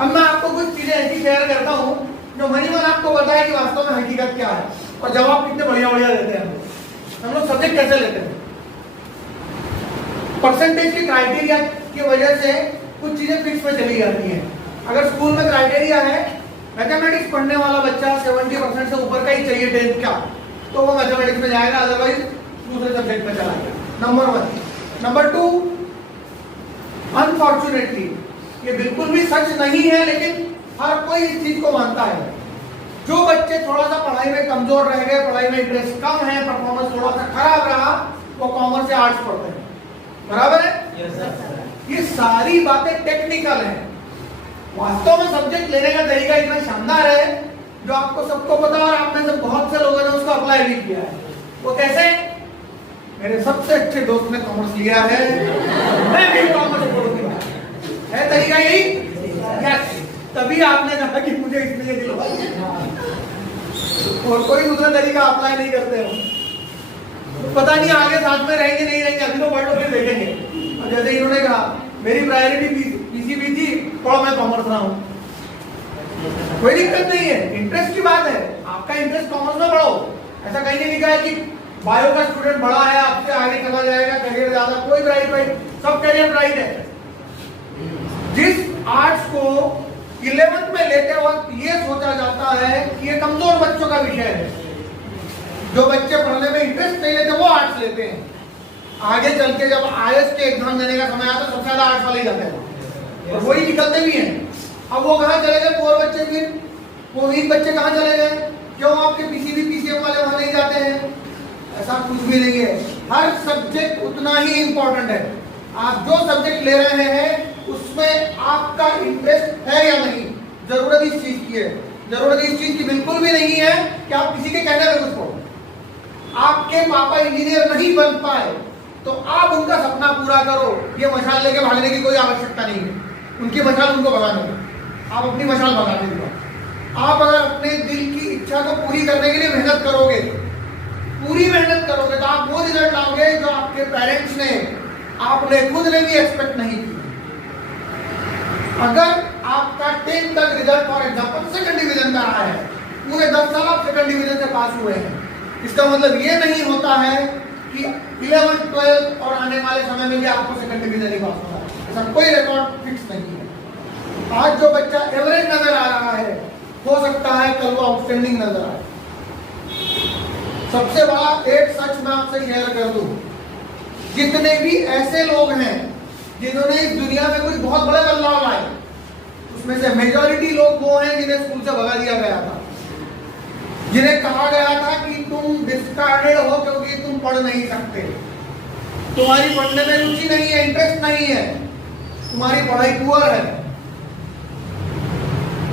अब मैं आपको कुछ चीजें ऐसी शेयर करता हूँ जो मनीमन आपको बताए कि वास्तव में हकीकत क्या है और जवाब कितने बढ़िया बढ़िया देते हैं हम लोग सब्जेक्ट कैसे लेते हैं। परसेंटेज की क्राइटेरिया की वजह से कुछ चीजें फिक्स में चली जाती हैं। अगर स्कूल में क्राइटेरिया है मैथमेटिक्स पढ़ने वाला बच्चा 70% से ऊपर का ही चाहिए 10th का, तो वो मैथमेटिक्स में जाएगा, अदरवाइज दूसरे सब्जेक्ट में चला जाएगा। नंबर 1। नंबर 2, अनफॉर्चुनेटली ये बिल्कुल भी सच नहीं है, लेकिन हर कोई इस चीज को मानता है। जो बच्चे थोड़ा सा पढ़ाई में कमजोर रह गए, पढ़ाई में इंटरेस्ट कम है, परफॉर्मेंस थोड़ा सा खराब रहा, वो कॉमर्स या आर्ट्स पढ़ते हैं। बराबर है? Yes sir. ये सारी बातें टेक्निकल हैं। वास्तव में सब्जेक्ट लेने का तरीका इतना शानदार है जो आपको सबको पता और आप में से बहुत से लोगों ने उसको अप्लाई भी किया है। वो कैसे? मेरे सबसे अच्छे दोस्त ने कॉमर्स लिया है, मैं भी कॉमर्स पढ़ूंगा। है तरीका यही? यस। तभी आपने कहा कि मुझे इसलिए दिलवाइए, और कोई दूसरा तरीका अप्लाई नहीं करते हो। पता नहीं आगे साथ में रहेंगे नहीं रहेंगे, अभी तो पढ़ लो फिर देखेंगे। और जैसे इन्होंने कहा मेरी प्रायोरिटी पीसीबी थी, पढ़ो मैं कॉमर्स रहा हूँ, कोई दिक्कत नहीं है, इंटरेस्ट की बात है। आपका इंटरेस्ट कॉमर्स में बढ़ो, ऐसा कहीं नहीं लिखा है कि बायो का स्टूडेंट बड़ा है आपसे आगे चला जाएगा, करियर ज्यादा, कोई ब्राइट सब करियर ब्राइट है। जिस आर्ट्स को 11th में लेते वक्त ये सोचा जाता है कि ये कमजोर बच्चों का विषय है, जो बच्चे पढ़ने में इंटरेस्ट नहीं लेते वो आर्ट्स लेते हैं। आगे चल के जब आईएएस के एग्जाम देने का समय आता है सबसे ज्यादा आर्ट्स वाले ही जाते हैं, और वही निकलते भी हैं। अब वो कहाँ चले गए पोर बच्चे, फिर वो वीक बच्चे कहाँ चले गए? क्यों आपके पीसीबी पीसीएम वाले वहां नहीं जाते हैं? ऐसा कुछ भी नहीं है। हर सब्जेक्ट उतना ही इंपॉर्टेंट है। आप जो सब्जेक्ट ले रहे हैं उसमें आपका इंटरेस्ट है या नहीं। जरूरत इस चीज की है, जरूरत इस चीज की बिल्कुल भी नहीं है कि आप किसी के कहने में कुछ पढ़ो। आपके पापा इंजीनियर नहीं बन पाए तो आप उनका सपना पूरा करो। ये मशाल लेके भागने की कोई आवश्यकता नहीं है, उनकी मशाल उनको भगाने दो, आप अपनी मशाल भगा दीजिए। आप अगर अपने दिल की इच्छा को पूरी करने के लिए मेहनत करोगे, पूरी मेहनत करोगे, तो आप वो रिजल्ट लाओगे जो आपके पेरेंट्स ने, आपने खुद ने भी एक्सपेक्ट नहीं किया। अगर आपका 10th तक result for example second division का रहा है, पूरे 10 साल आप सेकंड डिवीजन से पास हुए हैं, इसका मतलब ये नहीं होता है कि 11th 12th और आने वाले समय में भी आपको सेकंड डिवीजन ही पास होगा। ऐसा कोई रिकॉर्ड फिक्स नहीं है। आज जो बच्चा एवरेज नजर आ रहा है, हो सकता है कल वो आउटस्टैंडिंग नजर आए। सबसे बड़ा एक सच मैं आपसे शेयर कर दूं, जितने भी ऐसे लोग हैं जिन्होंने इस दुनिया में कुछ बहुत बड़े बदलाव लाए, उसमें से मेजॉरिटी लोग वो हैं जिन्हें स्कूल से भगा दिया गया था, जिन्हें कहा गया था कि तुम डिस्कार्डेड हो क्योंकि तुम पढ़ नहीं सकते, तुम्हारी पढ़ने में रुचि नहीं है, इंटरेस्ट नहीं है, तुम्हारी पढ़ाई पुअर है।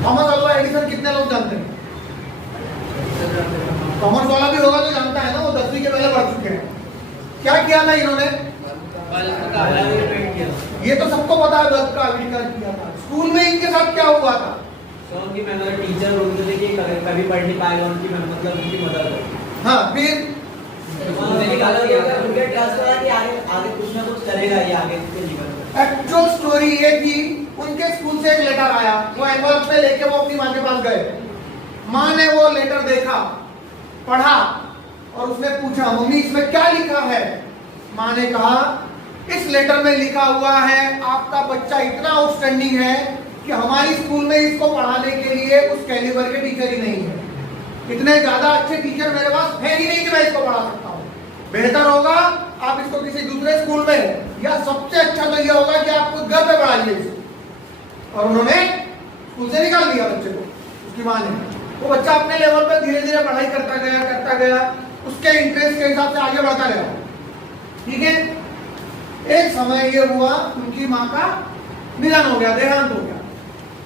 थॉमस अल्वा एडिसन कितने लोग जानते हैं? कॉमर्स वाला भी होगा तो जानता है ना, वो 10वीं के पहले पढ़ चुके हैं। क्या किया था इन्होंने? ये तो सबको पता है, बल्ब का आविष्कार किया था। स्कूल में इनके साथ क्या हुआ था? उनकी मतलब टीचर बोलते थे कि कभी पढ़ नहीं पाएगा, उनकी मतलब उनकी मदद हो। हाँ, फिर उनके ट्रस्ट था कि आगे कुछ ना कुछ करेगा ये आगे के जीवन में। एक्चुअल स्टोरी ये थी, उनके स्कूल से एक लेटर आया, वो एनवलप में लेके वो अपनी माँ के पास गए। माँ ने वो लेटर देखा, पढ़ा और उसने पूछा मम्मी इसमें क्या लिखा है? माँ ने कहा इस लेटर में लिखा हुआ है आपका बच्चा इतना आउटस्टैंडिंग है कि हमारी स्कूल में इसको पढ़ाने के लिए उस कैलिबर के टीचर ही नहीं है। इतने ज्यादा अच्छे टीचर मेरे पास है ही नहीं कि मैं इसको पढ़ा सकता हूँ। बेहतर होगा आप इसको किसी दूसरे स्कूल में, या सबसे अच्छा तो यह होगा कि आप खुद घर पे पढ़ाइए इसको। और उन्होंने स्कूल से निकाल दिया बच्चे को, उसकी माँ ने। वो बच्चा अपने लेवल पर धीरे धीरे पढ़ाई करता गया, उसके इंटरेस्ट के हिसाब से आगे बढ़ता गया। ठीक है, एक समय ये हुआ उनकी माँ का निधन हो गया, देहांत हो गया।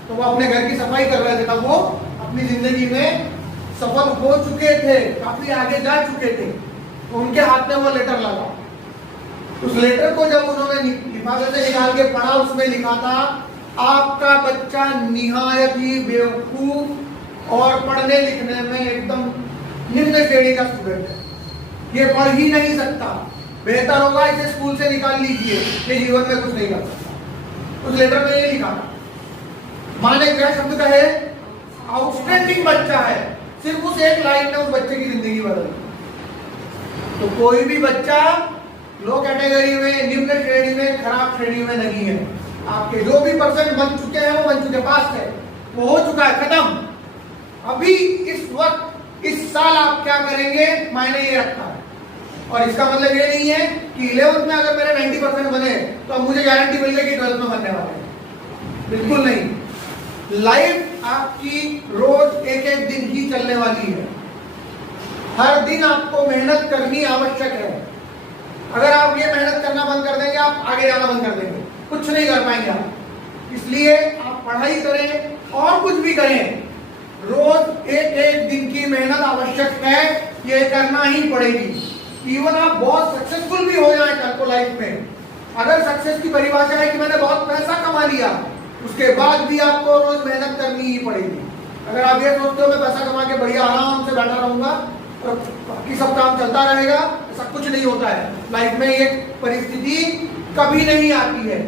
तो वो अपने घर की सफाई कर रहे थे, तब वो अपनी जिंदगी में सफल हो चुके थे, काफी आगे जा चुके थे। तो उनके हाथ में वो लेटर लगा। उस लेटर को जब उन्होंने लिफाफे से निकाल के पढ़ा, उसमें लिखा था आपका बच्चा निहायत ही बेवकूफ और पढ़ने लिखने में एकदम निम्न श्रेणी का स्टूडेंट है, ये पढ़ ही नहीं सकता, बेहतर होगा इसे स्कूल से निकाल लीजिए, ये जीवन में कुछ नहीं कर सकता। उस लेटर में ये लिखा था। मां ने क्या शब्द कहे, आउटस्टैंडिंग बच्चा है, सिर्फ उस एक लाइन ने उस बच्चे की जिंदगी बदल दी। तो कोई भी बच्चा लो कैटेगरी में, निम्न श्रेणी में, खराब श्रेणी में नहीं है। आपके जो भी परसेंट बन चुके हैं वो बन चुके, पास है, वो हो चुका है, खत्म। अभी इस वक्त इस साल आप क्या करेंगे मायने ये रखता है। और इसका मतलब ये नहीं है कि 11th में अगर मेरे 90% बने तो अब मुझे गारंटी मिल गई कि 12th में बनने वाले हैं, बिल्कुल नहीं। लाइफ आपकी रोज एक एक दिन ही चलने वाली है। हर दिन आपको मेहनत करनी आवश्यक है। अगर आप ये मेहनत करना बंद कर देंगे, आप आगे जाना बंद कर देंगे, कुछ नहीं कर पाएंगे आप। इसलिए आप पढ़ाई करें और कुछ भी करें, रोज एक एक दिन की मेहनत आवश्यक है, ये करना ही पड़ेगी। इवन आप बहुत सक्सेसफुल भी हो जाए कल को लाइफ में, अगर सक्सेस की परिभाषा है कि मैंने बहुत पैसा कमा लिया, उसके बाद भी आपको रोज मेहनत करनी ही पड़ेगी। अगर आप ये सोचते हो मैं पैसा कमा के बढ़िया आराम से बैठा रहूंगा और बाकी सब काम चलता रहेगा, ऐसा कुछ नहीं होता है। लाइफ में ये परिस्थिति कभी नहीं आती है।